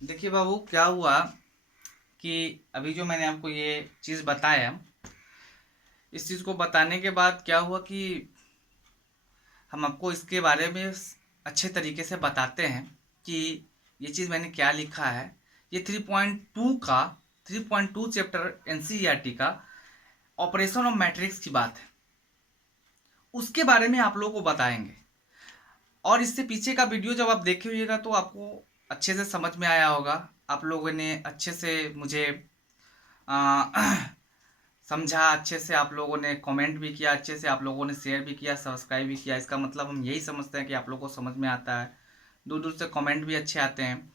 देखिए बाबू, क्या हुआ कि अभी जो मैंने आपको ये चीज़ बताया, इस चीज़ को बताने के बाद क्या हुआ कि हम आपको इसके बारे में अच्छे तरीके से बताते हैं कि ये चीज़ मैंने क्या लिखा है। ये 3.2 चैप्टर एनसीईआरटी का ऑपरेशन ऑफ मैट्रिक्स की बात है, उसके बारे में आप लोगों को बताएंगे। और इससे पीछे का वीडियो जब आप देखे होइएगा तो आपको अच्छे से समझ में आया होगा। आप लोगों ने अच्छे से मुझे समझा, अच्छे से आप लोगों ने कमेंट भी किया, अच्छे से आप लोगों ने शेयर भी किया, सब्सक्राइब भी किया। इसका मतलब हम यही समझते हैं कि आप लोगों को समझ में आता है। दूर दूर से कमेंट भी अच्छे आते हैं।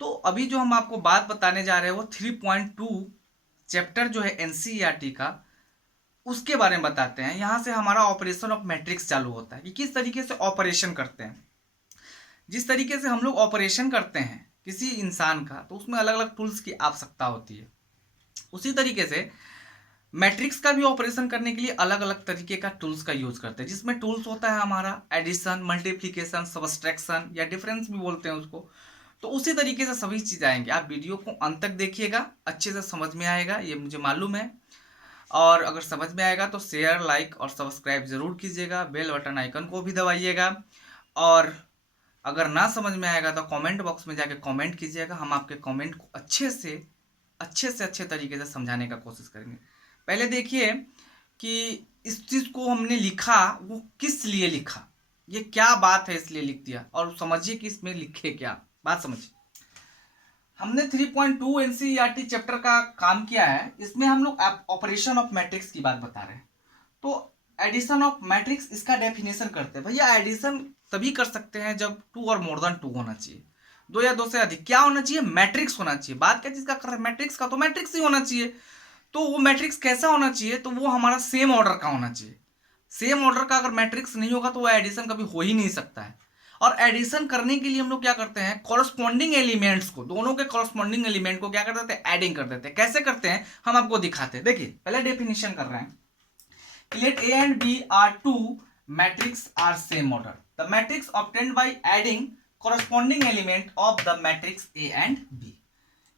तो अभी जो हम आपको बात बताने जा रहे हैं वो 3.2 चैप्टर जो है एनसीईआरटी का, उसके बारे में बताते हैं। यहाँ से हमारा ऑपरेशन ऑफ मैट्रिक्स चालू होता है कि किस तरीके से ऑपरेशन करते हैं। जिस तरीके से हम लोग ऑपरेशन करते हैं किसी इंसान का, तो उसमें अलग अलग टूल्स की आवश्यकता होती है। उसी तरीके से मैट्रिक्स का भी ऑपरेशन करने के लिए अलग अलग तरीके का टूल्स का यूज करते हैं, जिसमें टूल्स होता है हमारा एडिशन, मल्टीप्लिकेशन, सब्सट्रैक्शन या डिफरेंस भी बोलते हैं उसको। तो उसी तरीके से सभी चीज़ आएंगे। आप वीडियो को अंत तक देखिएगा, अच्छे से समझ में आएगा, ये मुझे मालूम है। और अगर समझ में आएगा तो शेयर, लाइक और सब्सक्राइब जरूर कीजिएगा, बेल बटन आइकन को भी दबाइएगा। और अगर ना समझ में आएगा तो कमेंट बॉक्स में जाके कमेंट कीजिएगा। हम आपके कमेंट को अच्छे तरीके से समझाने का कोशिश करेंगे। पहले देखिए कि इस चीज़ को हमने लिखा वो किस लिए लिखा, ये क्या बात है इसलिए लिख दिया, और समझिए कि इसमें लिखे क्या, बात समझिए। हमने 3.2 एनसीईआरटी चैप्टर का काम किया है। इसमें हम लोग ऑपरेशन ऑफ मैट्रिक्स की बात बता रहे हैं। तो एडिशन ऑफ मैट्रिक्स, इसका डेफिनेशन करते हैं। भैया एडिशन तभी कर सकते हैं जब 2 और मोर देन 2 होना चाहिए। 2 या 2 से अधिक क्या होना चाहिए? मैट्रिक्स होना चाहिए। बात क्या चीज का कर रहे हैं? मैट्रिक्स का। तो मैट्रिक्स ही होना चाहिए। तो वो मैट्रिक्स कैसा होना चाहिए? तो वो हमारा सेम ऑर्डर का होना चाहिए। सेम ऑर्डर का अगर मैट्रिक्स नहीं होगा तो वो एडिशन कभी हो ही नहीं सकता है। और एडिशन करने के लिए हम लोग क्या करते हैं? कॉरस्पॉन्डिंग एलिमेंट्स को, दोनों के कॉरस्पॉन्डिंग एलिमेंट को क्या कर देते हैं? एडिंग कर देते हैं। कैसे करते हैं हम आपको दिखाते हैं। देखिए पहले डेफिनेशन कर रहे हैं। Let A and B are two matrices are same order. The matrix obtained by adding corresponding element of the matrix A and B.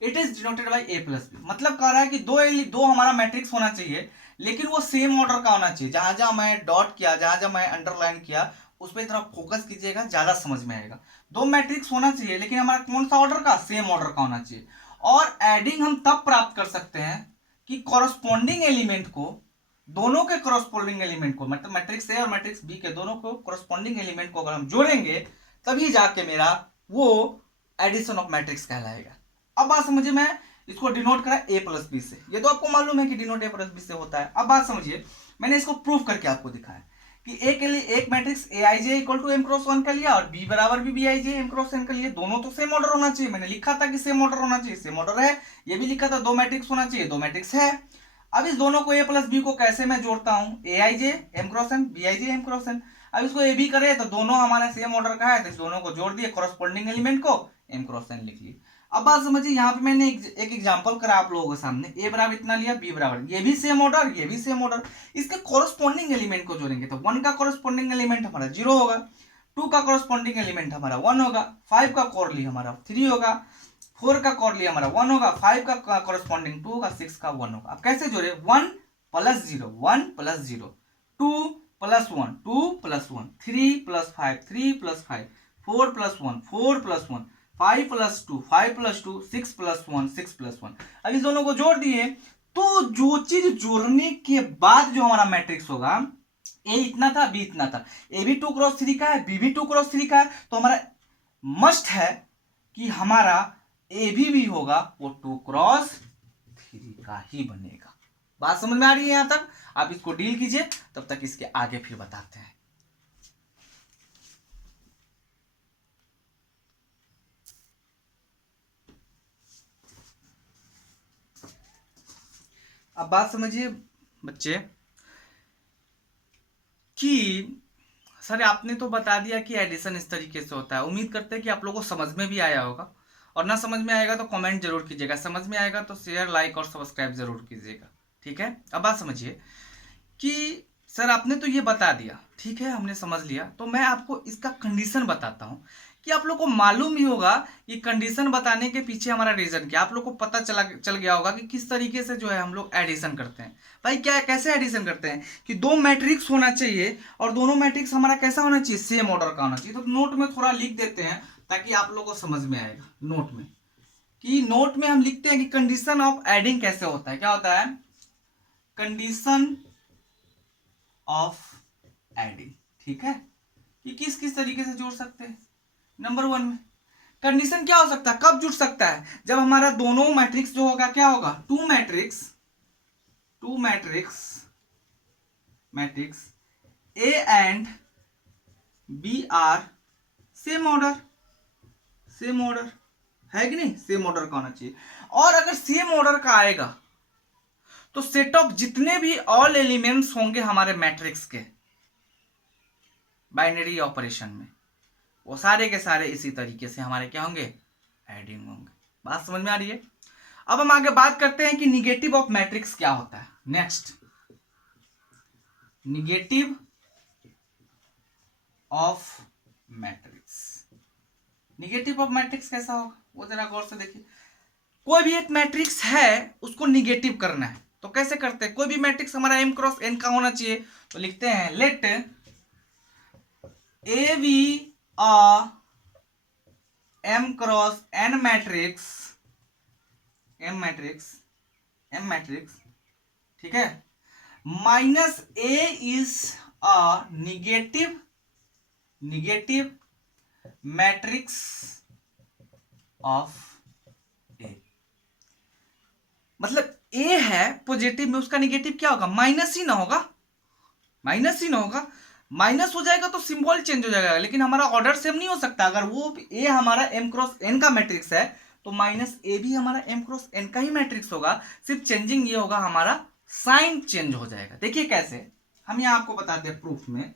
It is denoted by A plus B. मतलब कह रहा है कि दो हमारा मैट्रिक्स होना चाहिए, लेकिन वो सेम ऑर्डर का होना चाहिए। जहां जहां मैं डॉट किया, जहां जहां मैं अंडरलाइन किया, उस पर थोड़ा फोकस कीजिएगा, ज्यादा समझ में आएगा। दो मैट्रिक्स होना चाहिए, लेकिन हमारा कौन सा ऑर्डर का? सेम ऑर्डर का होना चाहिए। और एडिंग हम तब प्राप्त कर सकते हैं कि कॉरस्पॉन्डिंग एलिमेंट को, दोनों के कॉरस्पॉन्डिंग एलिमेंट को, मतलब मैट्रिक्स ए और मैट्रिक्स बी के दोनों को कॉरस्पॉन्डिंग एलिमेंट को अगर हम जोड़ेंगे, तभी जाके मेरा वो एडिशन ऑफ मैट्रिक्स कहलाएगा। अब बात समझिए, मैं इसको डिनोट करा ए प्लस बी से। ये तो आपको मालूम है कि डिनोट ए प्लस बी से होता है। अब बात समझिए, मैंने इसको प्रूव करके आपको दिखाया कि ए के लिए एक matrix A I J equal to M cross one का लिया और बी बराबर भी B I J M cross N का लिया। दोनों तो सेम ऑर्डर होना चाहिए। मैंने लिखा था कि सेम ऑर्डर होना चाहिए, सेम ऑर्डर है। ये भी लिखा था दो मैट्रिक्स होना चाहिए, दो मैट्रिक्स है। अब इस दोनों को ए प्लस बी को कैसे मैं जोड़ता हूं? A I J M cross N, B I J M cross N. अब इसको ए बी करे तो दोनों हमारे सेम ऑर्डर का है, तो इस दोनों को जोड़ दिए, कॉरस्पॉन्डिंग एलिमेंट को एम क्रॉस एन लिख लिए। अब बात समझिए, यहाँ पे मैंने एक एग्जांपल करा आप लोगों के सामने। ए बराबर इतना लिया, बी बराबर, ये भी सेम ऑर्डर, ये भी सेम ऑर्डर। इसके कॉरस्पॉन्डिंग एलिमेंट को जोड़ेंगे तो 1 का कॉरस्पॉन्डिंग एलिमेंट हमारा 0 होगा, 2 का कॉरस्पॉन्डिंग एलिमेंट हमारा 1 होगा, 5 का कॉरली हमारा 3 होगा, 4 का कॉरली हमारा 1 होगा, 5 का कॉरस्पॉन्डिंग 2 होगा, 6 का 1 होगा। अब कैसे जोड़े? 1 plus 0, 1 plus 0, 2 plus 1, 2 plus 1, 3 plus 5, 3 plus 5, 4 plus 1, 4 plus 1, 5 plus 2, 5 plus 2, 6 plus 1, 6 plus 1। अब इस दोनों को जोड़ दिए तो जो चीज जोड़ने के बाद जो हमारा मैट्रिक्स होगा, ए इतना था, बी इतना था, ए भी 2 क्रॉस 3 का है, बी भी 2 क्रॉस 3 का है, तो हमारा मस्ट है कि हमारा ए भी होगा वो 2 क्रॉस 3 का ही बनेगा। बात समझ में आ रही है यहां तक? आप इसको डील कीजिए, तब तक इसके आगे फिर बताते हैं। अब बात समझिए बच्चे कि सर आपने तो बता दिया कि एडिशन इस तरीके से होता है। उम्मीद करते हैं कि आप लोगों को समझ में भी आया होगा, और ना समझ में आएगा तो कमेंट जरूर कीजिएगा, समझ में आएगा तो शेयर, लाइक और सब्सक्राइब जरूर कीजिएगा। ठीक है? अब बात समझिए कि सर आपने तो ये बता दिया, ठीक है हमने समझ लिया, तो मैं आपको इसका कंडीशन बताता हूँ कि आप लोग को मालूम ही होगा कि कंडीशन बताने के पीछे हमारा रीजन क्या। आप लोग को पता चल गया होगा कि किस तरीके से जो है हम लोग एडिशन करते हैं। भाई क्या कैसे एडिशन करते हैं कि दो मैट्रिक्स होना चाहिए और दोनों मैट्रिक्स हमारा कैसा होना चाहिए, सेम ऑर्डर का होना चाहिए। तो नोट में थोड़ा लिख देते हैं ताकि आप लोग को समझ में आएगा। नोट में हम लिखते हैं कि कंडीशन ऑफ एडिंग कैसे होता है। क्या होता है, कंडीशन ऑफ एडिंग, ठीक है, कि किस किस तरीके से जोड़ सकते हैं। नंबर 1 में कंडीशन क्या हो सकता है, कब जुड़ सकता है, जब हमारा दोनों मैट्रिक्स जो होगा क्या होगा, two matrix A and B are same order है कि नहीं, सेम ऑर्डर का होना चाहिए। और अगर सेम ऑर्डर का आएगा तो सेट ऑफ जितने भी ऑल एलिमेंट्स होंगे हमारे मैट्रिक्स के बाइनरी ऑपरेशन में, वो सारे के सारे इसी तरीके से हमारे क्या होंगे, एडिंग होंगे। बात समझ में आ रही है। अब हम आगे बात करते हैं कि निगेटिव ऑफ मैट्रिक्स क्या होता है। नेक्स्ट, निगेटिव ऑफ मैट्रिक्स कैसा होगा वो जरा गौर से देखिए। कोई भी एक मैट्रिक्स है उसको निगेटिव करना है तो कैसे करते हैं। कोई भी मैट्रिक्स हमारा m क्रॉस n का होना चाहिए तो लिखते हैं let A B a m cross n matrix, ठीक है, minus a is a negative matrix of A. मतलब ए है पॉजिटिव में, उसका निगेटिव क्या होगा, माइनस ही ना होगा। माइनस हो जाएगा तो सिंबल चेंज हो जाएगा, लेकिन हमारा ऑर्डर सेम नहीं हो सकता। अगर वो ए हमारा m क्रॉस n का मैट्रिक्स है तो माइनस ए भी हमारा m क्रॉस n का ही मैट्रिक्स होगा, सिर्फ चेंजिंग ये होगा, हमारा साइन चेंज हो जाएगा। देखिए कैसे, हम यहां आपको बताते हैं प्रूफ में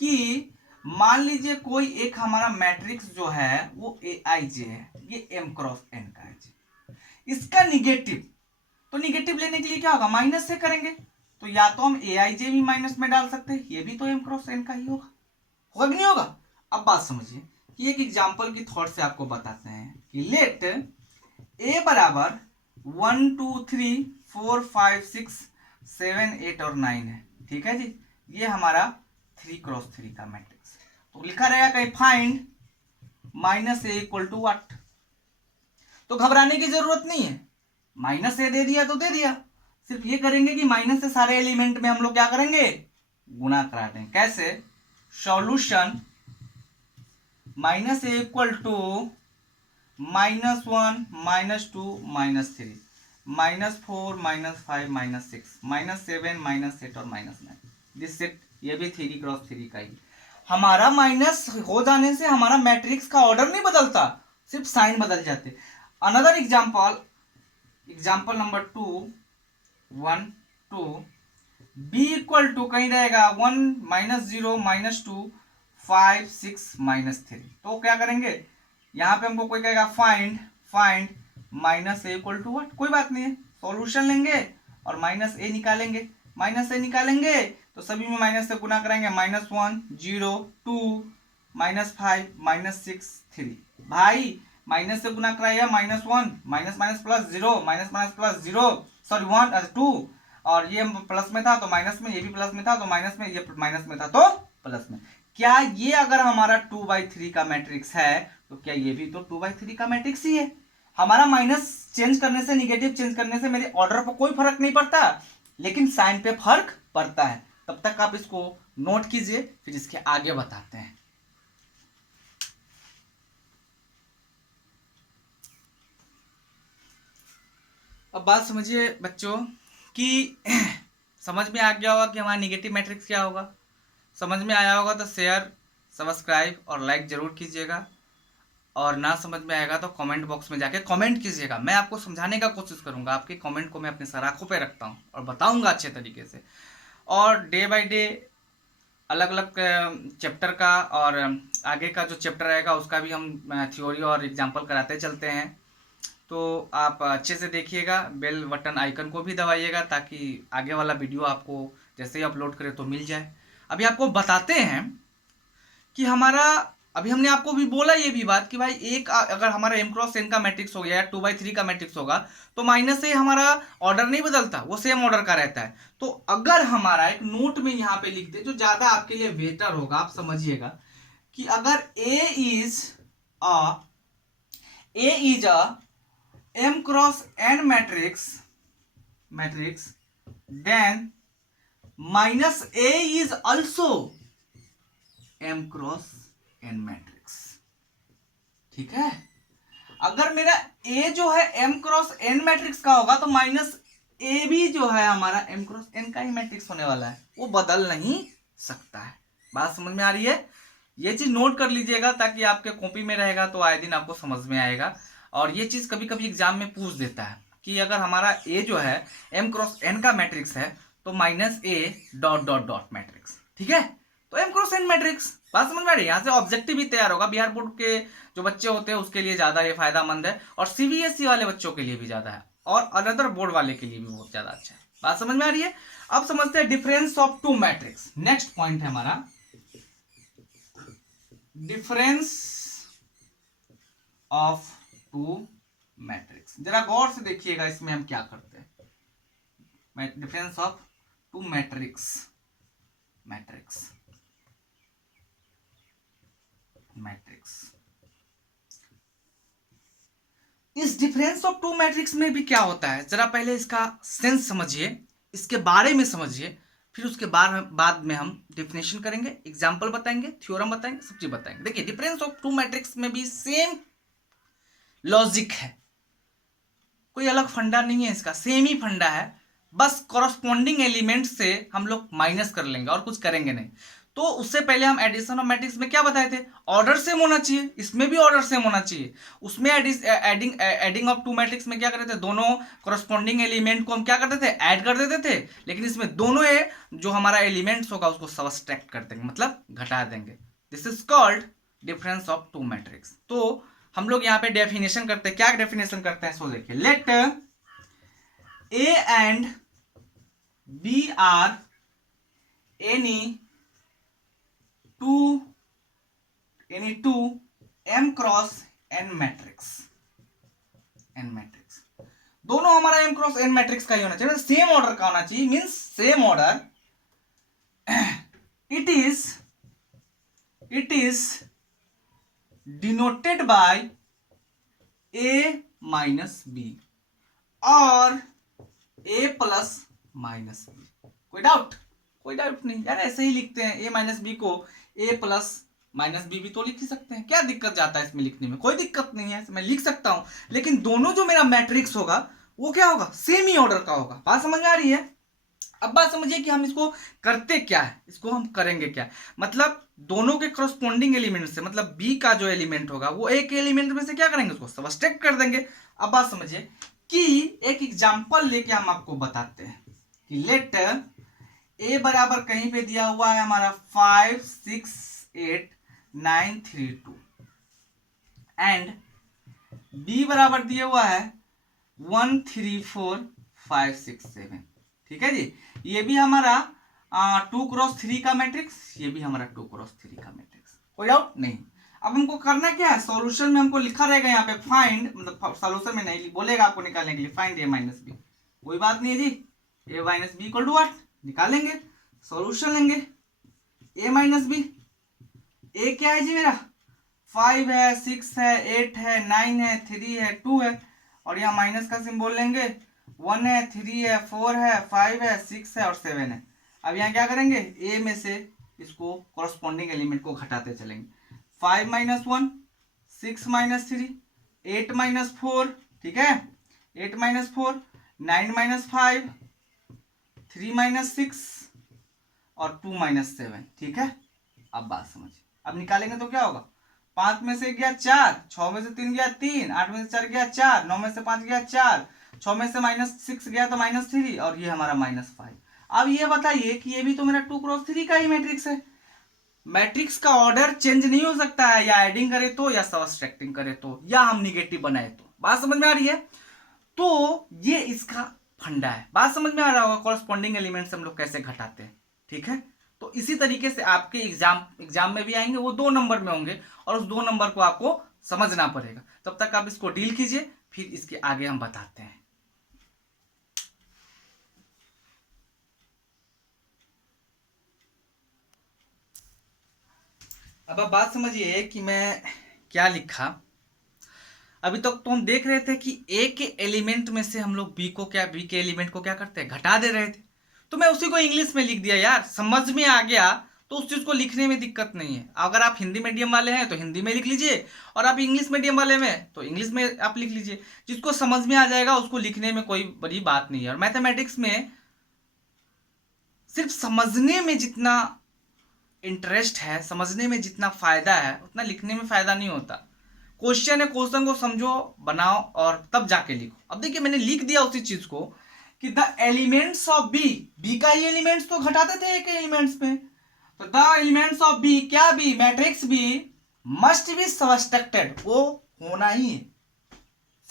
कि मान लीजिए कोई एक हमारा मैट्रिक्स जो है वो aij है, ये m क्रॉस n का है, इसका निगेटिव, तो निगेटिव लेने के लिए क्या होगा, माइनस से करेंगे। तो या तो हम aij भी माइनस में डाल सकते हैं, ये भी तो m क्रॉस n का ही होगा कि नहीं होगा। अब बात समझिए कि एक एग्जांपल की थॉट से आपको बताते हैं कि लेट a बराबर 1 2 3 4 5 6 7 8 और 9 है, ठीक है जी। ये हमारा 3 क्रॉस 3 का मैट्रिक्स है। तो लिखा रहेगा कहीं find minus A equal to what. तो घबराने की जरूरत नहीं है, माइनस ए दे दिया तो दे दिया, सिर्फ ये करेंगे कि माइनस से सारे एलिमेंट में हम लोग क्या करेंगे, गुणा करा देंगे। कैसे, solution minus A equal to -1 -2 -3 -4 -5 -6 -7 -8 और -9। दिस सेट, ये भी 3 क्रॉस 3 का ही। हमारा माइनस हो जाने से हमारा मैट्रिक्स का ऑर्डर नहीं बदलता, सिर्फ साइन बदल जाते। Another example number 2 1 2 b equal to कहीं रहेगा 1 -0 -2 5 6 -3। तो क्या करेंगे, यहां पे हमको कोई कहेगा find minus A equal to what, कोई बात नहीं है, सॉल्यूशन लेंगे और माइनस ए निकालेंगे तो सभी में माइनस से गुना कराएंगे, -1 0 2 -5 -6 3। भाई माइनस से गुना कराइए, -1 minus plus 0 minus plus 0 sorry 1 2, और ये प्लस में था तो माइनस में, ये भी प्लस में था तो माइनस में, ये माइनस में था तो प्लस में। क्या ये अगर हमारा 2/3 का मैट्रिक्स है तो क्या ये भी तो 2/3 का मैट्रिक्स ही है। हमारा माइनस चेंज करने से, निगेटिव चेंज करने से मेरे ऑर्डर पर कोई फर्क नहीं पड़ता, लेकिन साइन पे फर्क पड़ता है। तब तक आप इसको नोट कीजिए, फिर इसके आगे बताते हैं। अब बात समझिए बच्चों कि समझ में आ गया होगा कि हमारा निगेटिव मैट्रिक्स क्या होगा। समझ में आया होगा तो शेयर, सब्सक्राइब और लाइक जरूर कीजिएगा, और ना समझ में आएगा तो कमेंट बॉक्स में जाके कमेंट कीजिएगा। मैं आपको समझाने का कोशिश करूंगा, आपके कमेंट को मैं अपने सराखों पे रखता हूं और बताऊंगा अच्छे तरीके से। और डे बाय डे अलग अलग चैप्टर का और आगे का जो चैप्टर रहेगा उसका भी हम थ्योरी और एग्जाम्पल कराते चलते हैं। तो आप अच्छे से देखिएगा, बेल बटन आइकन को भी दबाइएगा ताकि आगे वाला वीडियो आपको जैसे ही अपलोड करें तो मिल जाए। अभी आपको बताते हैं कि हमारा, अभी हमने आपको भी बोला ये भी बात कि भाई एक अगर हमारा m क्रॉस n का मैट्रिक्स हो गया या 2/3 का मैट्रिक्स होगा तो माइनस से हमारा ऑर्डर नहीं बदलता, वो सेम ऑर्डर का रहता है। तो अगर हमारा एक नोट में यहाँ पे लिख दे जो ज्यादा आपके लिए बेहतर होगा, आप समझिएगा कि अगर A is a m cross n matrix then minus A is also m cross n matrix. ठीक है, अगर मेरा A जो है m क्रॉस n मैट्रिक्स का होगा तो माइनस A भी जो है हमारा m क्रॉस n का ही मैट्रिक्स होने वाला है, वो बदल नहीं सकता है। बात समझ में आ रही है? ये चीज नोट कर लीजिएगा ताकि आपके कॉपी में रहेगा तो आए दिन आपको समझ में आएगा। और ये चीज कभी कभी एग्जाम में पूछ देता है कि अगर हमारा A जो है m क्रॉस n का मैट्रिक्स है तो minus A dot dot dot matrix. ठीक है, तो m क्रॉस n मैट्रिक्स। बात समझ में आ रही है? यहाँ से ऑब्जेक्टिव भी तैयार होगा। बिहार बोर्ड के जो बच्चे होते हैं उसके लिए ज्यादा ये फायदामंद है, और सीबीएसई वाले बच्चों के लिए भी ज्यादा है, और अनदर बोर्ड वाले के लिए भी बहुत ज्यादा अच्छा है। बात समझ में आ रही है? अब समझते हैं difference of two matrix. Next point है हमारा डिफरेंस ऑफ टू मैट्रिक्स। जरा गौर से देखिएगा इसमें हम क्या करते हैं। डिफरेंस ऑफ टू मैट्रिक्स इस डिफरेंस ऑफ टू मैट्रिक्स में भी क्या होता है, जरा पहले इसका सेंस समझिए, इसके बारे में समझिए, फिर उसके बाद में हम डेफिनेशन करेंगे, एग्जांपल बताएंगे, थ्योरम बताएंगे, सब चीज बताएंगे। देखिए डिफरेंस ऑफ टू मैट्रिक्स में भी सेम लॉजिक है, कोई अलग फंडा नहीं है इसका, सेम ही फंडा है, बस कॉरस्पॉन्डिंग एलिमेंट से हम लोग माइनस कर लेंगे और कुछ करेंगे नहीं। तो उससे पहले हम एडिशन ऑफ मैट्रिक्स में क्या बताए थे, ऑर्डर सेम होना चाहिए, इसमें भी ऑर्डर सेम होना चाहिए। उसमें एडिंग ऑफ टू मैट्रिक्स में क्या करते थे, दोनों कॉरस्पॉन्डिंग एलिमेंट को हम क्या करते थे, ऐड कर देते थे। लेकिन इसमें दोनों जो हमारा एलिमेंट्स होगा उसको सबट्रैक्ट कर देंगे, मतलब घटा देंगे। This is called difference of two matrix. तो हम लोग यहाँ पे डेफिनेशन करते हैं, क्या डेफिनेशन करते हैं, सो देखिए, let A and B are any two m cross n matrix. दोनों हमारा m क्रॉस n मैट्रिक्स का ही होना चाहिए, सेम ऑर्डर का होना चाहिए, means same order. It is denoted by A minus B और A प्लस माइनस बी। कोई डाउट नहीं यार, ऐसे ही लिखते हैं, A माइनस बी को A प्लस माइनस बी भी तो लिख ही सकते हैं, क्या दिक्कत जाता है इसमें लिखने में, कोई दिक्कत नहीं है, मैं लिख सकता हूं। लेकिन दोनों जो मेरा मैट्रिक्स होगा वो क्या होगा, सेम ही ऑर्डर का होगा। बात समझ में आ रही है? अब बात समझिए कि हम इसको करते क्या है, इसको हम करेंगे क्या, मतलब दोनों के करस्पॉन्डिंग एलिमेंट से, मतलब बी का जो एलिमेंट होगा वो एक एलिमेंट में से क्या करेंगे, उसको सबट्रैक्ट कर देंगे। अब बात समझिए कि एक एग्जांपल लेके हम आपको बताते हैं कि लेट ए बराबर कहीं पे दिया हुआ है हमारा 5 6 8 9 3 2 एंड बी बराबर दिया हुआ है 1 3 4 5 6 7। ठीक है जी, ये भी हमारा 2 क्रॉस 3 का मैट्रिक्स, ये भी हमारा 2 क्रॉस 3 का मैट्रिक्स। कोई डाउट नहीं। अब हमको करना क्या है, सॉल्यूशन में हमको लिखा रहेगा यहाँ पे फाइंड, मतलब सॉल्यूशन में नहीं बोलेगा आपको निकालने के लिए, फाइंड ए माइनस बी। कोई बात नहीं है जी, A minus B equal to what, निकालेंगे, सॉल्यूशन लेंगे। ए माइनस बी, ए क्या है जी मेरा, 5 है, 6 है, 8 है, 9 है, 3 है, 2 है, और यहाँ माइनस का सिंबल लेंगे, 1 है, 3 है, 4 है, 5 है, 6 है और 7 है। अब यहाँ क्या करेंगे, ए में से इसको कॉरस्पॉन्डिंग एलिमेंट को घटाते चलेंगे। 5 माइनस 1, 6 माइनस 3, 8 माइनस 4, ठीक है, 8 माइनस 4, 9 माइनस 5, 3 माइनस 6 और 2 माइनस 7। ठीक है, अब बात समझिए, अब निकालेंगे तो क्या होगा, 5 में से गया 4, 6 में से 3 गया 3, 8 में से 4 गया 4, 9 में से 5 गया 4, 6 में से -6 गया तो -3 और ये हमारा -5। अब ये बताइए कि ये भी तो मेरा 2 क्रॉस 3 का ही मैट्रिक्स है। मैट्रिक्स का ऑर्डर चेंज नहीं हो सकता है, या एडिंग करे तो, या सबट्रैक्टिंग करे तो, या हम निगेटिव बनाए तो। बात समझ में आ रही है? तो ये इसका फंडा है। बात समझ में आ रहा होगा कॉरस्पॉन्डिंग एलिमेंट से हम लोग कैसे घटाते हैं, ठीक है। तो इसी तरीके से आपके एग्जाम में भी आएंगे, वो 2 नंबर में होंगे और उस 2 नंबर को आपको समझना पड़ेगा। तब तक आप इसको डील कीजिए, फिर इसके आगे हम बताते हैं। अब आप बात समझिए कि मैं क्या लिखा। अभी तक तो हम देख रहे थे कि ए के एलिमेंट में से हम लोग बी के एलिमेंट को क्या करते हैं, घटा दे रहे थे। तो मैं उसी को इंग्लिश में लिख दिया यार, समझ में आ गया तो उस चीज को लिखने में दिक्कत नहीं है। अगर आप हिंदी मीडियम वाले हैं तो हिंदी में लिख लीजिए, और आप इंग्लिश मीडियम वाले में तो इंग्लिश में आप लिख लीजिए। जिसको समझ में आ जाएगा उसको लिखने में कोई बड़ी बात नहीं है। और मैथमेटिक्स में सिर्फ समझने में जितना इंटरेस्ट है, समझने में जितना फायदा है, उतना लिखने में फायदा नहीं होता। क्वेश्चन है, क्वेश्चन को समझो, बनाओ और तब जाके लिखो। अब देखिए मैंने लिख दिया उसी चीज को कि द एलिमेंट्स ऑफ बी का ही एलिमेंट्स तो घटाते थे एक एलिमेंट्स में, तो द एलिमेंट्स ऑफ बी, क्या B, matrix B must be subtracted, वो होना ही है,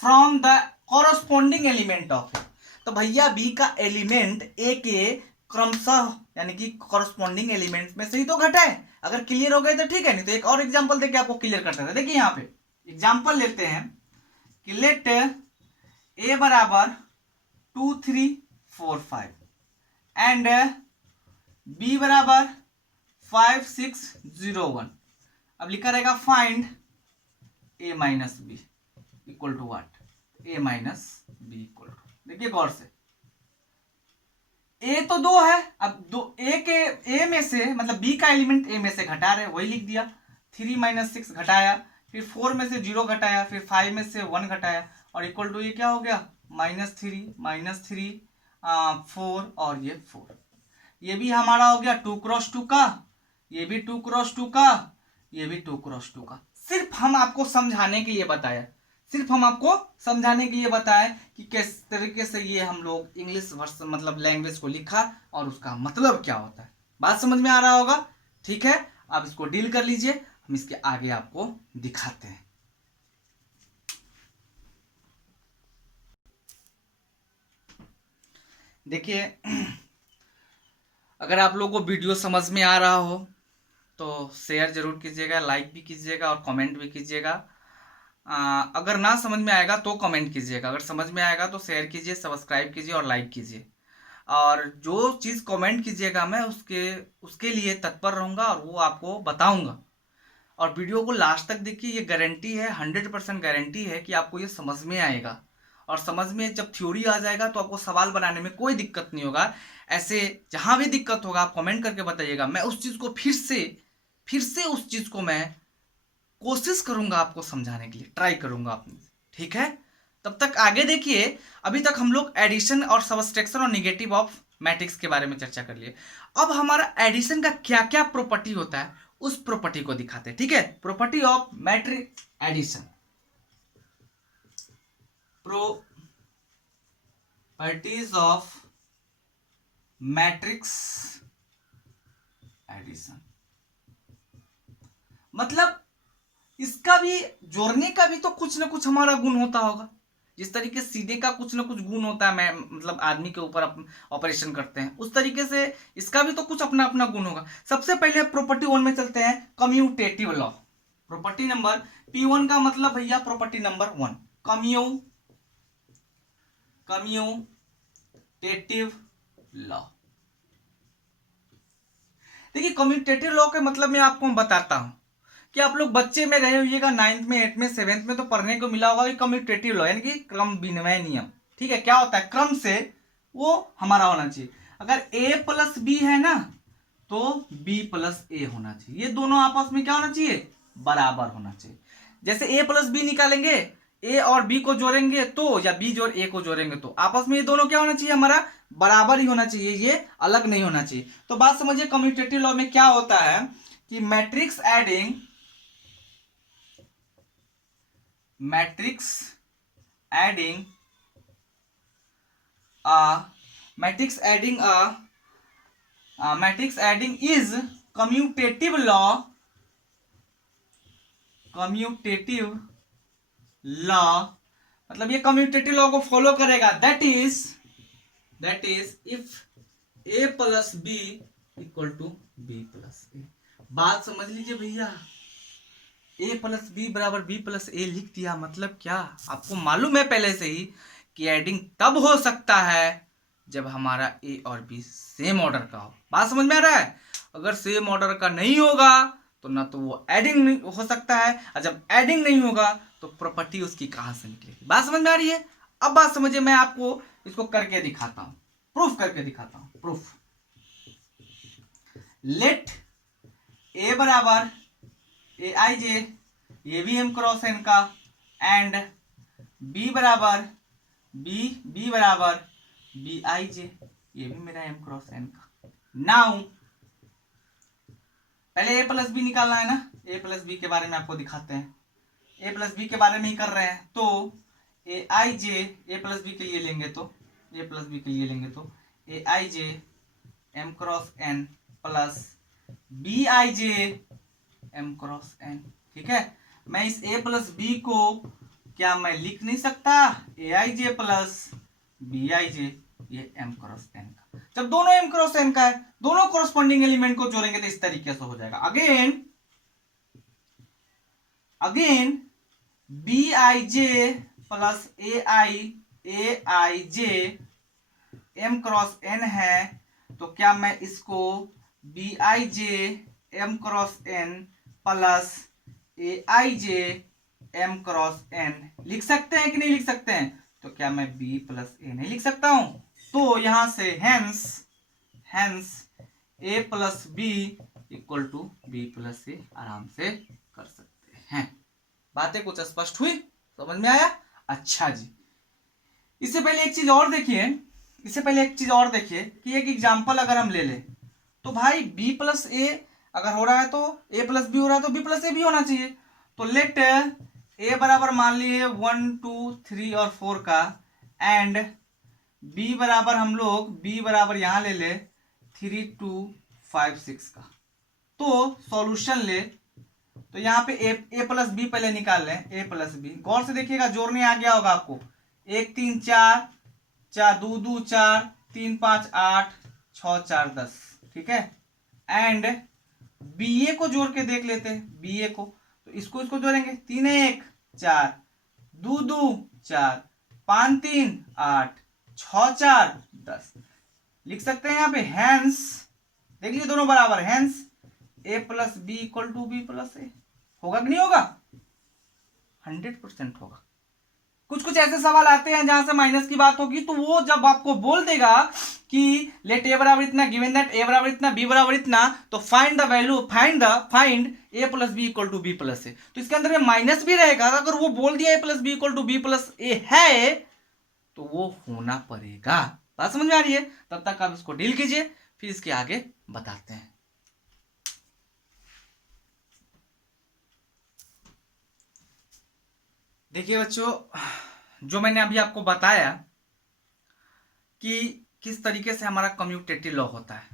from the corresponding element of A. तो भैया बी का एलिमेंट ए के क्रमशः यानी कि कॉरस्पॉन्डिंग एलिमेंट में से ही तो घटा है। अगर क्लियर हो गए तो ठीक है, नहीं तो एक और एग्जांपल देके आपको क्लियर करते हैं। देखिए यहाँ पे एग्जांपल लेते हैं कि लेट ए बराबर 2 3 4 5 एंड बी बराबर 5 6 0 1। अब लिखा रहेगा find A minus B equal to what, A minus B equal to, देखिए गौर से, ए तो 2 है। अब दो ए में से मतलब बी का एलिमेंट ए में से घटा रहे, वही लिख दिया। 3 - 6 घटाया, फिर 4 में से 0 घटाया, फिर 5 में से 1 घटाया, और इक्वल टू ये क्या हो गया, -3 4 और ये 4। ये भी हमारा हो गया 2 क्रॉस 2 का, ये भी 2 क्रॉस 2 का, ये भी 2 क्रॉस 2 का। सिर्फ हम आपको समझाने के लिए बताया, सिर्फ हम आपको समझाने के लिए बताएं कि किस तरीके से ये हम लोग इंग्लिश वर्स मतलब लैंग्वेज को लिखा और उसका मतलब क्या होता है। बात समझ में आ रहा होगा, ठीक है। आप इसको डील कर लीजिए, हम इसके आगे आपको दिखाते हैं। देखिए अगर आप लोगों को वीडियो समझ में आ रहा हो तो शेयर जरूर कीजिएगा, लाइक भी कीजिएगा और कमेंट भी कीजिएगा। अगर ना समझ में आएगा तो कमेंट कीजिएगा, अगर समझ में आएगा तो शेयर कीजिए, सब्सक्राइब कीजिए और लाइक कीजिए। और जो चीज़ कमेंट कीजिएगा मैं उसके लिए तत्पर रहूँगा और वो आपको बताऊँगा। और वीडियो को लास्ट तक देखिए, ये गारंटी है, 100% गारंटी है कि आपको ये समझ में आएगा। और समझ में जब थ्योरी आ जाएगा तो आपको सवाल बनाने में कोई दिक्कत नहीं होगा। ऐसे जहाँ भी दिक्कत होगा आप कमेंट करके बताइएगा, मैं उस चीज़ को फिर से उस चीज़ को मैं कोशिश करूंगा आपको समझाने के लिए, ट्राई करूंगा अपने, ठीक है। तब तक आगे देखिए, अभी तक हम लोग एडिशन और सबट्रैक्शन और नेगेटिव ऑफ मैट्रिक्स के बारे में चर्चा कर लिए। अब हमारा एडिशन का क्या क्या प्रॉपर्टी होता है उस प्रॉपर्टी को दिखाते हैं, ठीक है। Property of matrix addition, properties of matrix addition, मतलब इसका भी, जोड़ने का भी तो कुछ ना कुछ हमारा गुण होता होगा। जिस तरीके से सीधे का कुछ ना कुछ गुण होता है, मैं मतलब आदमी के ऊपर ऑपरेशन करते हैं, उस तरीके से इसका भी तो कुछ अपना अपना गुण होगा। सबसे पहले प्रॉपर्टी 1 में चलते हैं, commutative law. Property number P1 का मतलब भैया प्रॉपर्टी नंबर 1, कम्यूटेटिव लॉ। देखिए कम्यूटेटिव लॉ के मतलब मैं आपको बताता हूं कि आप लोग बच्चे में रहे होइएगा, 9th में 8th में 7th में तो पढ़ने को मिला होगा कि कम्यूटेटिव लॉ यानी कि क्रम विनिमय नियम, ठीक है। क्या होता है, क्रम से वो हमारा होना चाहिए। अगर a + b है ना तो b + a होना चाहिए, ये दोनों आपस में क्या होना चाहिए, बराबर होना चाहिए। जैसे a + b निकालेंगे, a और b को जोड़ेंगे तो, या b जोड़ a को जोड़ेंगे तो आपस में ये दोनों क्या होना चाहिए, हमारा बराबर ही होना चाहिए, ये अलग नहीं होना चाहिए। तो बात समझिए कम्यूटेटिव लॉ में क्या होता है कि matrix adding is commutative law मतलब ये कम्यूटेटिव लॉ को फॉलो करेगा, that is that is if A plus B equal to B plus A. बात समझ लीजिए भैया, ए प्लस बी बराबर बी प्लस ए लिख दिया, मतलब क्या आपको मालूम है पहले से ही कि एडिंग तब हो सकता है जब हमारा ए और बी सेम ऑर्डर का हो। बात समझ में आ रहा है? अगर सेम ऑर्डर का नहीं होगा तो ना तो वो एडिंग हो सकता है, और जब एडिंग नहीं होगा तो प्रॉपर्टी उसकी कहां से निकलेगी। बात समझ में आ रही है? अब बात समझिए, मैं आपको इसको करके दिखाता हूं, प्रूफ करके दिखाता हूं। प्रूफ, लेट ए बराबर ए आई जे, ये भी एम क्रॉस एन का, एंड बी बराबर बी बराबर बी आई जे, ये भी मेरा एम क्रॉस एन का। नाउ पहले ए प्लस बी निकालना है ना, ए प्लस बी के बारे में आपको दिखाते हैं। ए प्लस बी के बारे में ही कर रहे हैं, तो A I J A plus B के लिए लेंगे तो ए प्लस बी के लिए लेंगे तो A I J M cross N plus B I J M cross N. ठीक है, मैं इस ए प्लस बी को क्या मैं लिख नहीं सकता ए I J plus B I जे, ये एम क्रॉस एन का। जब दोनों एम क्रॉस एन का है, दोनों कोरस्पॉन्डिंग एलिमेंट को जोड़ेंगे तो इस तरीके से हो जाएगा। Again B I J plus A I J M cross N है, तो क्या मैं इसको B I J M cross N plus A I J M cross N लिख सकते हैं कि नहीं लिख सकते हैं? तो क्या मैं बी प्लस ए नहीं लिख सकता हूं? तो यहां से hence A plus B equal to B plus A आराम से कर सकते हैं। बातें कुछ स्पष्ट हुई, समझ में आया? अच्छा जी, इससे पहले एक चीज और देखिए कि एक एग्जांपल अगर हम ले लें तो भाई बी प्लस ए अगर हो रहा है तो ए प्लस बी हो रहा है तो बी प्लस ए भी होना चाहिए। तो लेट ए बराबर मान लिए 1 2 3 और 4 का, एंड बी बराबर हम लोग बी बराबर यहां ले ले 3 2 5 6 का। तो सॉल्यूशन ले, तो यहाँ पे ए प्लस बी पहले निकाल लें, ए प्लस बी गौर से देखिएगा, जोड़ने आ गया होगा आपको। 1 3 4 4 2 2 4 3 5 8 6 4 10। ठीक है, एंड बी ए को जोड़ के देख लेते हैं, बी ए को, तो इसको जोड़ेंगे 3 1 4 2 2 4 5 3 8 6 4 10 लिख सकते हैं यहाँ पे। हेंस देख लीजिए दोनों बराबर, hence A plus B equal to B plus A. होगा कि नहीं होगा? 100% होगा। कुछ ऐसे सवाल आते हैं जहां से माइनस की बात होगी, तो वो जब आपको बोल देगा कि लेट ए बराबर इतना, गिवन दैट ए बराबर इतना, बी बराबर इतना, तो find the value, find A plus B equal to B plus A, तो इसके अंदर में माइनस भी रहेगा। अगर वो बोल दिया A plus B equal to B plus A है तो वो होना पड़ेगा। बात समझ में आ रही है? तब तक आप इसको डील कीजिए, फिर इसके आगे बताते हैं। देखिए बच्चों, जो मैंने अभी आपको बताया कि किस तरीके से हमारा कम्यूटेटिव लॉ होता है,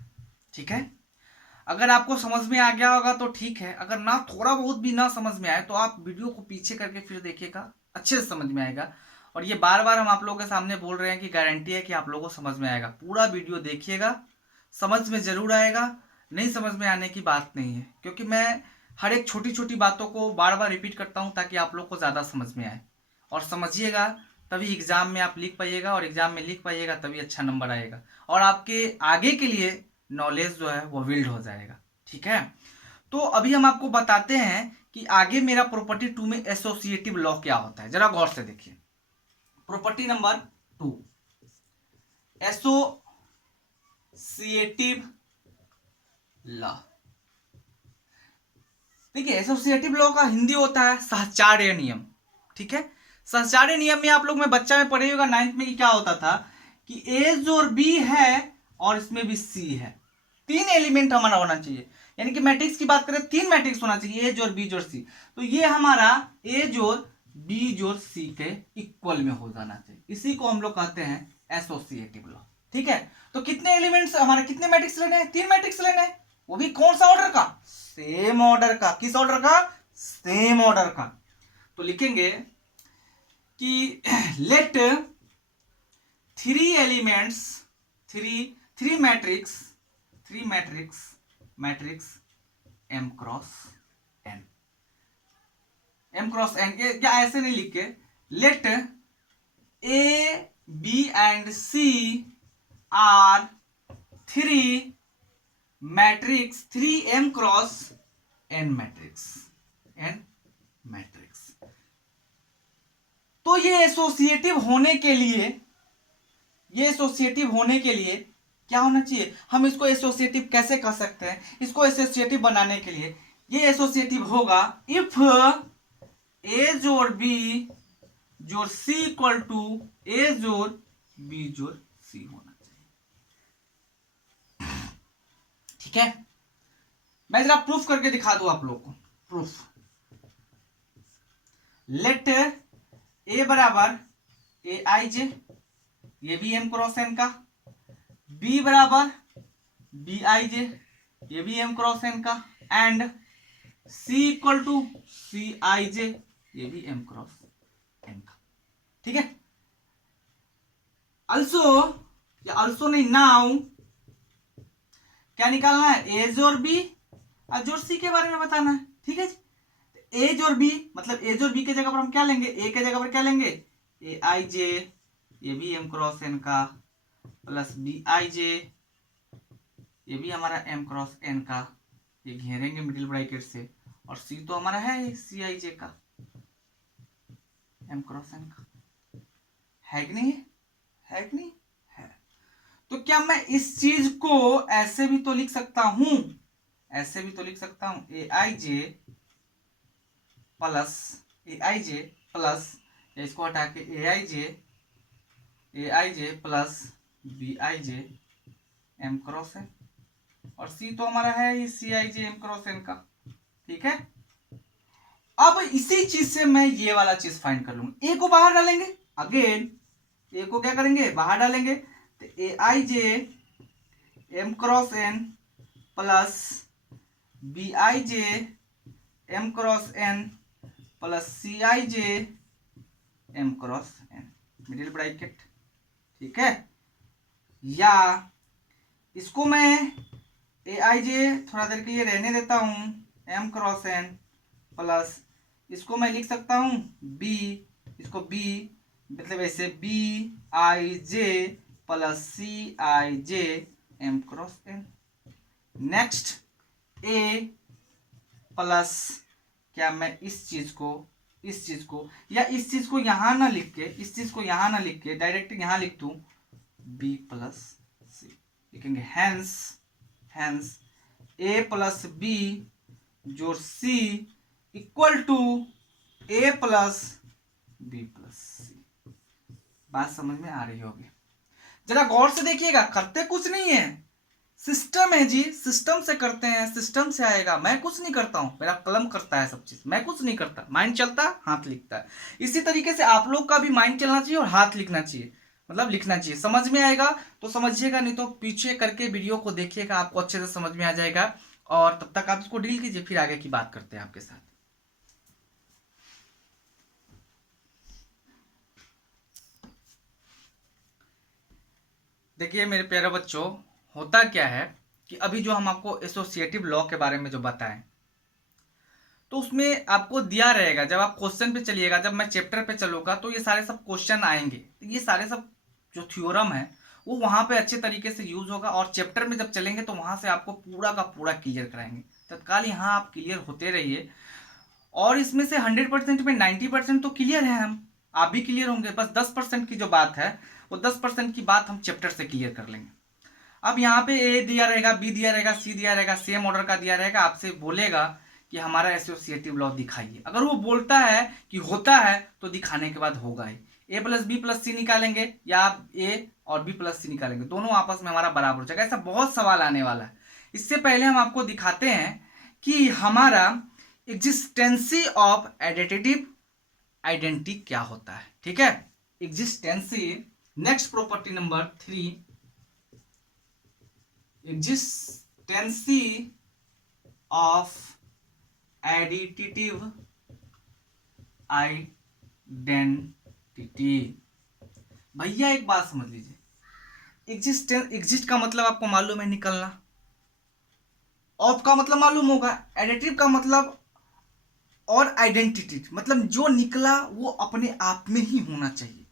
ठीक है, अगर आपको समझ में आ गया होगा तो ठीक है, अगर ना थोड़ा बहुत भी ना समझ में आए तो आप वीडियो को पीछे करके फिर देखिएगा, अच्छे से समझ में आएगा। और ये बार बार हम आप लोगों के सामने बोल रहे हैं कि गारंटी है कि आप लोगों को समझ में आएगा। पूरा वीडियो देखिएगा, समझ में जरूर आएगा, नहीं समझ में आने की बात नहीं है, क्योंकि मैं हर एक छोटी छोटी बातों को बार बार रिपीट करता हूँ ताकि आप लोग को ज़्यादा समझ में आए। और समझिएगा तभी एग्जाम में आप लिख पाइएगा, और एग्जाम में लिख पाइएगा तभी अच्छा नंबर आएगा, और आपके आगे के लिए नॉलेज जो है वो बिल्ड हो जाएगा। ठीक है, तो अभी हम आपको बताते हैं कि आगे मेरा प्रॉपर्टी 2 में एसोसिएटिव लॉ क्या होता है। जरा गौर से देखिए, प्रॉपर्टी नंबर 2 एसोसिएटिव लॉ। देखिए, एसोसिएटिव लॉ का हिंदी होता है सहचार्य नियम। ठीक है, सहचार्य नियम में आप लोग में बच्चा में पढ़े होगा 9th में कि क्या होता था कि ए और बी है और इसमें भी सी है, 3 एलिमेंट हमारा होना चाहिए। यानी कि मैट्रिक्स की बात करें 3 मैट्रिक्स होना चाहिए, ए जोड़ बी जोड़ सी। तो ये हमारा ए जोड़ बी जोड़ सी के इक्वल में हो जाना चाहिए, इसी को हम लोग कहते हैं एसोसिएटिव लॉ। ठीक है, तो कितने एलिमेंट्स हमारे, कितने मैट्रिक्स लेने हैं? 3 मैट्रिक्स लेने हैं, वो भी कौन सा ऑर्डर का? सेम ऑर्डर का। किस ऑर्डर का? सेम ऑर्डर का। तो लिखेंगे कि let 3 elements three matrix M cross N. M cross N के क्या ऐसे नहीं लिख के, let A B and C are three matrix 3m cross n matrix. तो ये एसोसिएटिव होने के लिए क्या होना चाहिए, हम इसको एसोसिएटिव कैसे कर सकते हैं, इसको एसोसिएटिव बनाने के लिए ये एसोसिएटिव होगा इफ ए जोड़ बी जोड़ सी इक्वल टू ए जोड़ बी जोड़ सी होना चाहिए। ठीक है, मैं जरा प्रूफ करके दिखा दूं आप लोग को। प्रूफ, लेट ए बराबर ए आई जे, ये भी एम क्रॉस एन का, बी बराबर बी आई जे, ये भी एम क्रॉस एन का, and C equal to C I जे, ये भी एम क्रॉस एन का। ठीक है, अल्सो नहीं, नाउ क्या निकालना है, ए जोड़ बी और जोड़ सी के बारे में बताना है। ठीक है जी, ए जोड़ बी मतलब ए जोड़ बी के जगह पर हम क्या लेंगे, ए के जगह पर क्या लेंगे, ए आई जे, ये भी एम क्रॉस एन का, प्लस बी आई जे, ये भी हमारा एम क्रॉस एन का, ये घेरेंगे मिडिल ब्रैकेट से, और सी तो हमारा है सी आई जे का, एम क्रॉस एन का, है कि नहीं, है कि नहीं है। तो क्या मैं इस चीज को ऐसे भी तो लिख सकता हूं, ए आई जे प्लस इसको हटा के A I J plus B I J M cross N, और सी तो हमारा है ही C I J M cross N का। ठीक है, अब इसी चीज से मैं ये वाला चीज फाइंड कर लूंगा, ए को बाहर डालेंगे, अगेन ए को क्या करेंगे, बाहर डालेंगे, तो A I J M cross N plus B I J M cross N plus C I J M cross N, middle bracket. ठीक है, या इसको मैं ए आई जे थोड़ा देर के लिए रहने देता हूं, एम क्रॉस एन प्लस इसको मैं लिख सकता हूं बी, इसको बी मतलब ऐसे B I J plus C I J M cross N. Next A plus क्या मैं इस चीज को या इस चीज को यहां ना लिख के डायरेक्ट यहां लिख दूं बी प्लस सी, लिखेंगे हेंस ए प्लस बी जोड़ C equal to A plus B plus C. बात समझ में आ रही होगी, जरा गौर से देखिएगा, करते कुछ नहीं है, सिस्टम है जी, सिस्टम से करते हैं, सिस्टम से आएगा, मैं कुछ नहीं करता हूं, मेरा कलम करता है सब चीज, मैं कुछ नहीं करता, माइंड चलता है हाथ लिखता है। इसी तरीके से आप लोग का भी माइंड चलना चाहिए और हाथ लिखना चाहिए, मतलब लिखना चाहिए। समझ में आएगा तो समझिएगा, नहीं तो पीछे करके वीडियो को देखिएगा, आपको अच्छे से समझ में आ जाएगा। और तब तक आप इसको डील कीजिए, फिर आगे की बात करते हैं आपके साथ। देखिए मेरे प्यारे बच्चों, होता क्या है कि अभी जो हम आपको एसोसिएटिव लॉ के बारे में जो बताएं, तो उसमें आपको दिया रहेगा, जब आप क्वेश्चन पे चलिएगा, जब मैं चैप्टर पे चलूंगा तो ये सारे सब क्वेश्चन आएंगे, तो ये सारे सब जो थ्योरम है वो वहां पे अच्छे तरीके से यूज होगा, और चैप्टर में जब चलेंगे तो वहां से आपको पूरा का पूरा क्लियर कराएंगे। तत्काल यहाँ आप क्लियर होते रहिए, और इसमें से 100% में 90% तो क्लियर है, हम आप भी क्लियर होंगे, बस 10% की जो बात है वो 10% की बात हम चैप्टर से क्लियर कर लेंगे। अब यहाँ पे ए दिया रहेगा, बी दिया रहेगा, सी दिया रहेगा, सेम ऑर्डर का दिया रहेगा, आपसे बोलेगा कि हमारा एसोसिएटिव लॉ दिखाइए। अगर वो बोलता है कि होता है तो दिखाने के बाद होगा ही, ए प्लस बी प्लस सी निकालेंगे या आप ए और बी प्लस सी निकालेंगे, दोनों आपस में हमारा बराबर हो जाएगा। ऐसा बहुत सवाल आने वाला है। इससे पहले हम आपको दिखाते हैं कि हमारा एग्जिस्टेंसी ऑफ एडिटिव आइडेंटिटी क्या होता है। ठीक है, existence, next property number 3, existence of additive identity. भैया एक बात समझ लीजिए, एग्जिस्ट का मतलब आपको मालूम है, निकलना। ऑफ का मतलब मालूम होगा, एडिटिव का मतलब, और आइडेंटिटी मतलब जो निकला वो अपने आप में ही होना चाहिए,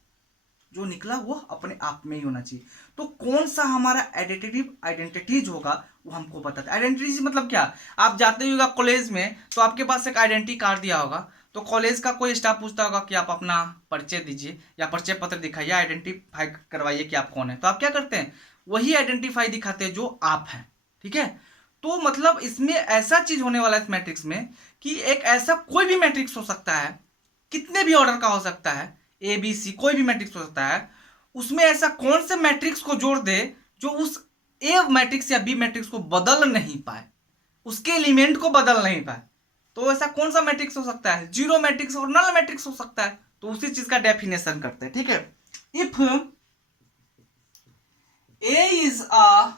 जो निकला वो अपने आप में ही होना चाहिए। तो कौन सा हमारा एडिटिव आइडेंटिटीज होगा वो हमको बताता है। आइडेंटिटीज मतलब क्या, आप जाते होगा कॉलेज में तो आपके पास एक आइडेंटिटी कार्ड दिया होगा, तो कॉलेज का कोई स्टाफ पूछता होगा कि आप अपना परिचय दीजिए या परिचय पत्र दिखाइए, आइडेंटिफाई करवाइए कि आप कौन है। तो आप क्या करते हैं, वही आइडेंटिफाई दिखाते हैं जो आप हैं, ठीक है। तो मतलब इसमें ऐसा चीज होने वाला है इस मैट्रिक्स में कि एक ऐसा कोई भी मैट्रिक्स हो सकता है, कितने भी ऑर्डर का हो सकता है, ए बी सी कोई भी मैट्रिक्स हो सकता है, उसमें ऐसा कौन से मैट्रिक्स को जोड़ दे जो उस ए मैट्रिक्स या बी मैट्रिक्स को बदल नहीं पाए, उसके एलिमेंट को बदल नहीं पाए। तो ऐसा कौन सा मैट्रिक्स हो सकता है, जीरो मैट्रिक्स और नल मैट्रिक्स हो सकता है। तो उसी चीज का डेफिनेशन करते हैं, ठीक है। If A is a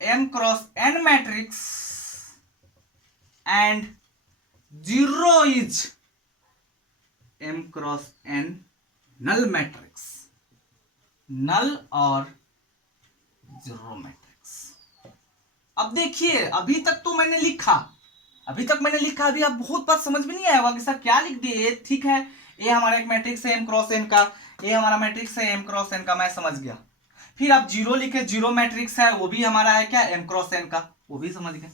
m cross n matrix and 0 is m cross n null matrix, null और जीरो मैट्रिक्स। अब देखिए अभी तक तो मैंने लिखा, अभी आप बहुत बात समझ में नहीं आया होगा कि सर क्या लिख दिए। ठीक है, ये हमारा एक मैट्रिक्स है m क्रॉस n का, ये हमारा मैट्रिक्स है m क्रॉस n का, मैं समझ गया। फिर आप जीरो लिखे, जीरो मैट्रिक्स है, वो भी हमारा है क्या, m क्रॉस n का, वो भी समझ गए।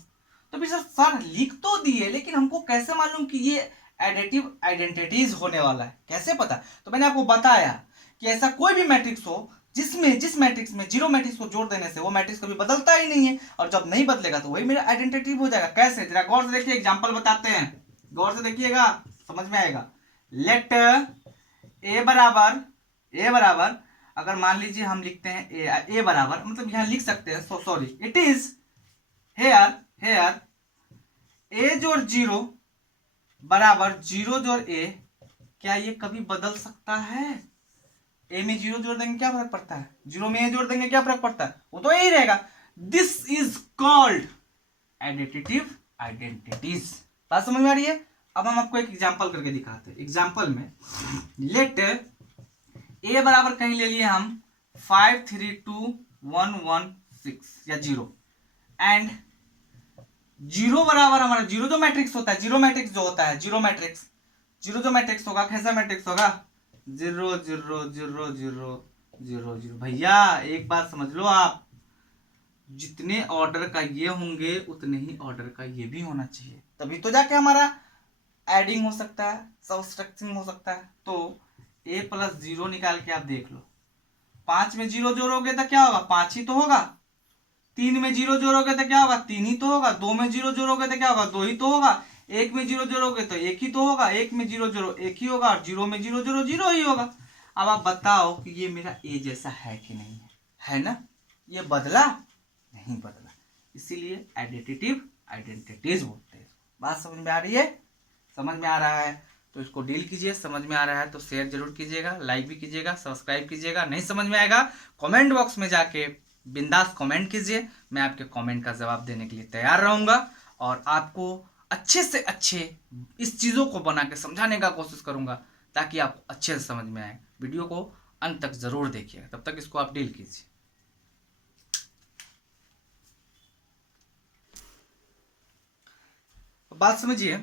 तो फिर सर लिख तो दिए, लेकिन हमको कैसे मालूम कि ये एडिटिव आइडेंटिटीज होने वाला है, कैसे पता। तो मैंने आपको बताया कि ऐसा कोई भी मैट्रिक्स हो जिसमें जिस मैट्रिक्स में जीरो मैट्रिक्स को जोड़ देने से वो मैट्रिक्स कभी बदलता ही नहीं है, और जब नहीं बदलेगा तो वही मेरा आइडेंटिटी हो जाएगा। कैसे, जरा गौर से देखिए, एग्जांपल बताते हैं, गौर से देखिएगा समझ में आएगा। लेट ए बराबर अगर मान लीजिए हम लिखते हैं ए बराबर, मतलब यहां लिख सकते हैं, सॉरी इट इज हेयर ए जोड़ जीरो बराबर जीरो जोड़ ए। क्या ये कभी बदल सकता है? ए में जीरो जोड़ देंगे क्या फर्क पड़ता है, जीरो में ए जोड़ देंगे क्या फर्क पड़ता है, वो तो यही रहेगा। This is called additive identities. बात समझ में आ रही है। अब हम आपको एक एग्जांपल करके दिखाते हैं। एग्जांपल में लेट ए बराबर कहीं ले लिए हम 53211 या 0, एंड जीरो बराबर हमारा जीरो जो मैट्रिक्स होता है, जीरो मैट्रिक्स जो होता है, जीरो जो मैट्रिक्स होगा, कैसा मैट्रिक्स होगा, 0 0 0 0 0 0। भैया एक बात समझ लो आप, जितने ऑर्डर का ये होंगे उतने ही ऑर्डर का ये भी होना चाहिए, तभी तो जाके हमारा एडिंग हो सकता है, सबट्रैक्टिंग हो सकता है। तो a प्लस 0 निकाल के आप देख लो, 5 में 0 जोड़ोगे तो क्या होगा, 5 ही तो होगा। 3 में 0 जोड़ोगे तो क्या होगा, 3 ही तो होगा। 2 में 0 जोड़ोगे तो क्या होगा, 2 ही तो होगा। 1 में 0 जोड़ोगे तो 1 ही तो होगा। 1 में 0 जोड़ो 1 ही होगा, और 0 में 0 जोड़ो 0 ही होगा। अब आप बताओ कि ये मेरा ए जैसा है कि नहीं है, है ना। ये बदला नहीं बदला, इसीलिए एडिटिव आइडेंटिटीज बोलते हैं। बात समझ में आ रही है, समझ में आ रहा है तो इसको डील कीजिए। समझ में आ रहा है तो शेयर जरूर कीजिएगा, लाइक भी कीजिएगा, सब्सक्राइब कीजिएगा। नहीं समझ में आएगा कमेंट बॉक्स में जाके बिंदास कमेंट कीजिए, मैं आपके कमेंट का जवाब देने के लिए तैयार रहूँगा, और आपको अच्छे से अच्छे इस चीज़ों को बना के समझाने का कोशिश करूँगा, ताकि आपको अच्छे से समझ में आए। वीडियो को अंत तक ज़रूर देखिएगा, तब तक इसको आप डील कीजिए। बात समझिए,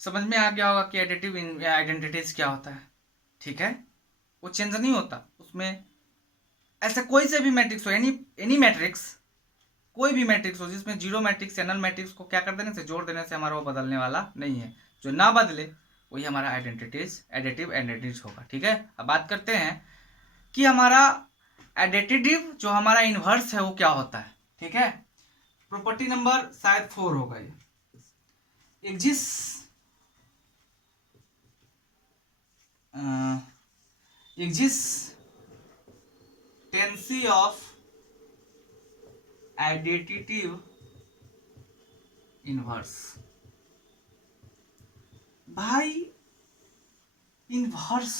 समझ में आ गया होगा कि एडिटिव आइडेंटिटीज क्या होता है, ठीक है। वो चेंज नहीं होता, उसमें ऐसा कोई से भी मैट्रिक्स हो, एनी मैट्रिक्स, कोई भी मैट्रिक्स हो जिसमें जीरो मैट्रिक्स या नल मैट्रिक्स को क्या कर देने से, जोड़ देने से हमारा वो बदलने वाला नहीं है। जो ना बदले वही हमारा एडिटिव आइडेंटिटीज होगा, ठीक है। अब बात करते हैं कि हमारा एडिटिव जो हमारा इनवर्स है वो क्या होता है, ठीक है। प्रॉपर्टी नंबर शायद 4 होगा ये। existence of additive inverse। भाई इनवर्स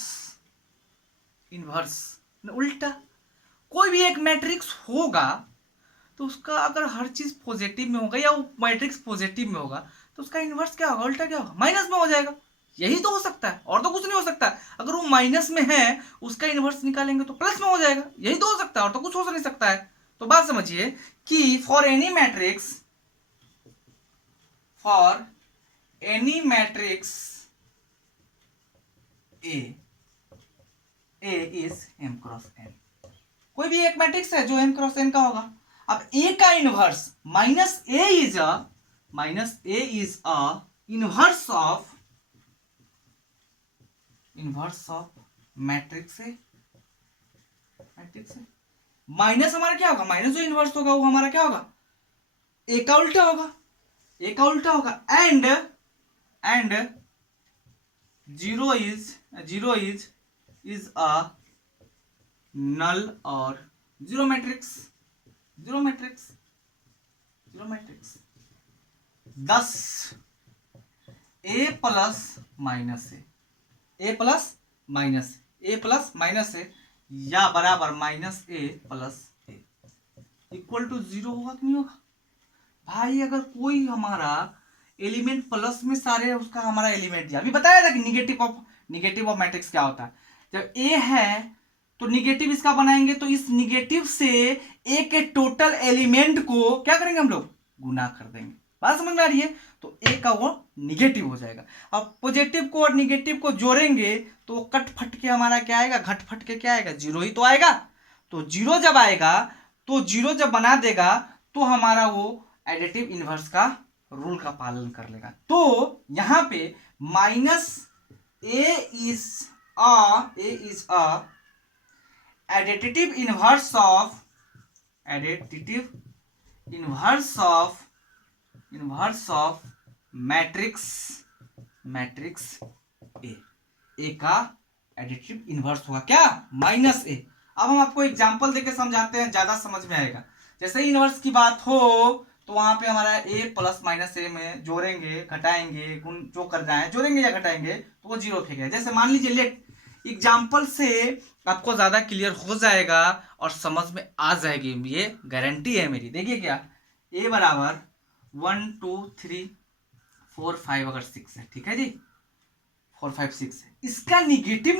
उल्टा, कोई भी एक मैट्रिक्स होगा तो उसका अगर हर चीज पॉजिटिव में होगा या वो मैट्रिक्स पॉजिटिव में होगा तो उसका इनवर्स क्या होगा, उल्टा क्या होगा, माइनस में हो जाएगा। यही तो हो सकता है, और तो कुछ नहीं हो सकता। अगर वो माइनस में है उसका इनवर्स निकालेंगे तो प्लस में हो जाएगा, यही तो हो सकता है, और तो कुछ हो नहीं सकता है। तो बात समझिए कि for any matrix A is M cross N. कोई भी एक मैट्रिक्स है जो एम क्रॉस एन का होगा। अब ए का inverse minus A is a inverse of matrix है। माइनस हमारा क्या होगा, माइनस जो इनवर्स होगा वो हमारा क्या होगा, ए का उल्टा होगा, ए का उल्टा होगा। एंड जीरो इज अ नल और जीरो मैट्रिक्स। दस ए प्लस माइनस ए या बराबर minus A plus A equal to zero होगा कि नहीं होगा भाई। अगर कोई हमारा एलिमेंट प्लस में सारे उसका हमारा एलिमेंट दिया, अभी बताया था कि निगेटिव ऑफ मैट्रिक्स क्या होता है। जब ए है तो निगेटिव इसका बनाएंगे, तो इस निगेटिव से ए के टोटल एलिमेंट को क्या करेंगे हम लोग, गुना कर देंगे। बात समझ में आ रही है। तो ए का वो निगेटिव हो जाएगा। अब पॉजिटिव को और निगेटिव को जोड़ेंगे तो कट फट के हमारा क्या आएगा, घट फट के क्या आएगा, जीरो ही तो आएगा। तो जीरो जब आएगा, तो जीरो जब बना देगा तो हमारा वो एडिटिव इनवर्स का रूल का पालन कर लेगा। तो यहां पे minus A is a additive inverse of matrix A का एडिटिव इनवर्स हुआ क्या, माइनस ए। अब हम आपको एग्जांपल देके समझाते हैं, ज्यादा समझ में आएगा। जैसे इनवर्स की बात हो तो वहां पे हमारा ए प्लस माइनस ए में जोड़ेंगे घटाएंगे गुण जो कर रहा है, जोड़ेंगे या घटाएंगे तो वो जीरो फेंकेगा। जैसे मान लीजिए लेट एग्जाम्पल से आपको ज्यादा क्लियर हो जाएगा और समझ में आ जाएगी, ये गारंटी है मेरी। देखिए क्या, ए बराबर 1 2 3 4 5 अगर 6 है, ठीक है जी, 4 5 6 है, इसका निगेटिव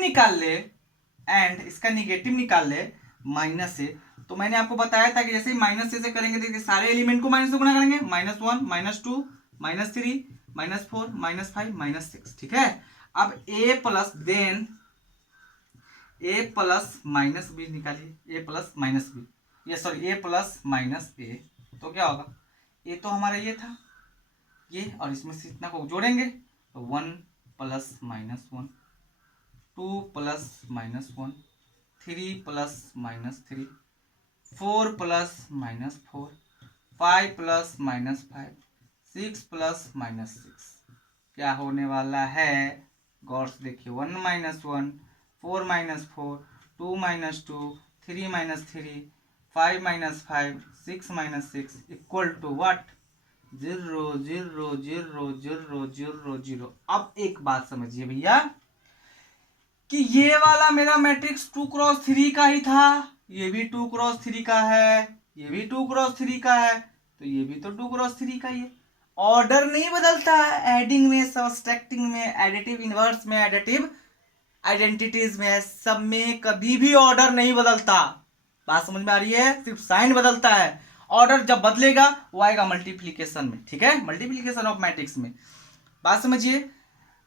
निकाल ले माइनस से। तो मैंने आपको बताया था कि जैसे ही माइनस से करेंगे देखिए सारे एलिमेंट को माइनस से गुणा करेंगे, -1 -2 -3 -4 -5 -6, ठीक है। अब ए प्लस माइनस बी निकालिए, ए प्लस माइनस ए, तो क्या होगा, ए तो हमारा ये था ये, और इसमें से इतना को जोड़ेंगे तो 1 + -1 2 + -1 3 + -3 4 + -4 5 + -5 6 + -6 क्या होने वाला है, गौर से देखिए, 1 - 1 4 - 4 2 - 2 3 - 3 5 - 5 6 - 6 इक्वल टू व्हाट, 0 0 0 0 0 0। अब एक बात समझिए भैया कि ये वाला मेरा मैट्रिक्स 2x3 का ही था, ये भी 2x3 का है, ये भी 2x3 का है, तो ये भी तो 2x3 का ही है। ऑर्डर नहीं बदलता है, एडिंग में, सब्ट्रैक्टिंग में, एडिटिव इनवर्स में, एडिटिव आइडेंटिटीज में, सब में कभी भी ऑर्डर नहीं बदलता। बात समझ में आ रही है, सिर्फ साइन बदलता है। ऑर्डर जब बदलेगा वो आएगा मल्टीप्लीकेशन में, ठीक है, मल्टीप्लीकेशन ऑफ मैट्रिक्स में। बात समझिए।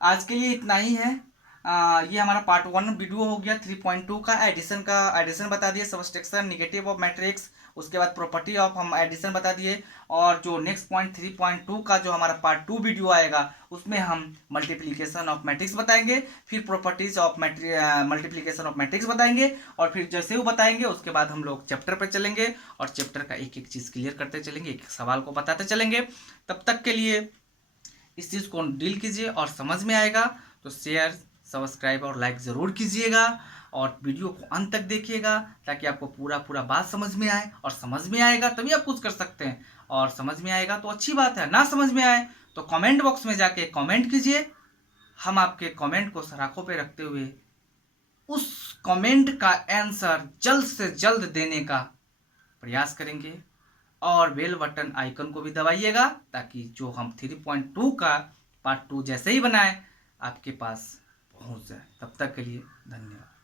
आज के लिए इतना ही है। ये हमारा पार्ट 1 वीडियो हो गया 3.2 का एडिशन बता दिए, सब्ट्रैक्शन, नेगेटिव ऑफ मैट्रिक्स, उसके बाद प्रॉपर्टी ऑफ हम एडिशन बता दिए। और जो नेक्स्ट पॉइंट 3.2 का जो हमारा पार्ट 2 वीडियो आएगा उसमें हम मल्टीप्लिकेशन ऑफ मैट्रिक्स बताएंगे, फिर properties of multiplication of matrix बताएंगे, और फिर जैसे वो बताएंगे उसके बाद हम लोग चैप्टर पर चलेंगे और चैप्टर का एक एक चीज़ क्लियर करते चलेंगे, एक सवाल को बताते चलेंगे। तब तक के लिए इस चीज़ को डील कीजिए और समझ में आएगा तो शेयर, सब्सक्राइब और लाइक ज़रूर कीजिएगा, और वीडियो को अंत तक देखिएगा ताकि आपको पूरा बात समझ में आए, और समझ में आएगा तभी आप कुछ कर सकते हैं, और समझ में आएगा तो अच्छी बात है, ना समझ में आए तो कमेंट बॉक्स में जाके कमेंट कीजिए। हम आपके कमेंट को सराखों पे रखते हुए उस कमेंट का आंसर जल्द से जल्द देने का प्रयास करेंगे, और बेल बटन आइकन को भी दबाइएगा ताकि जो हम 3.2 का पार्ट 2 जैसे ही बनाए आपके पास पहुंच जाए। तब तक के लिए धन्यवाद।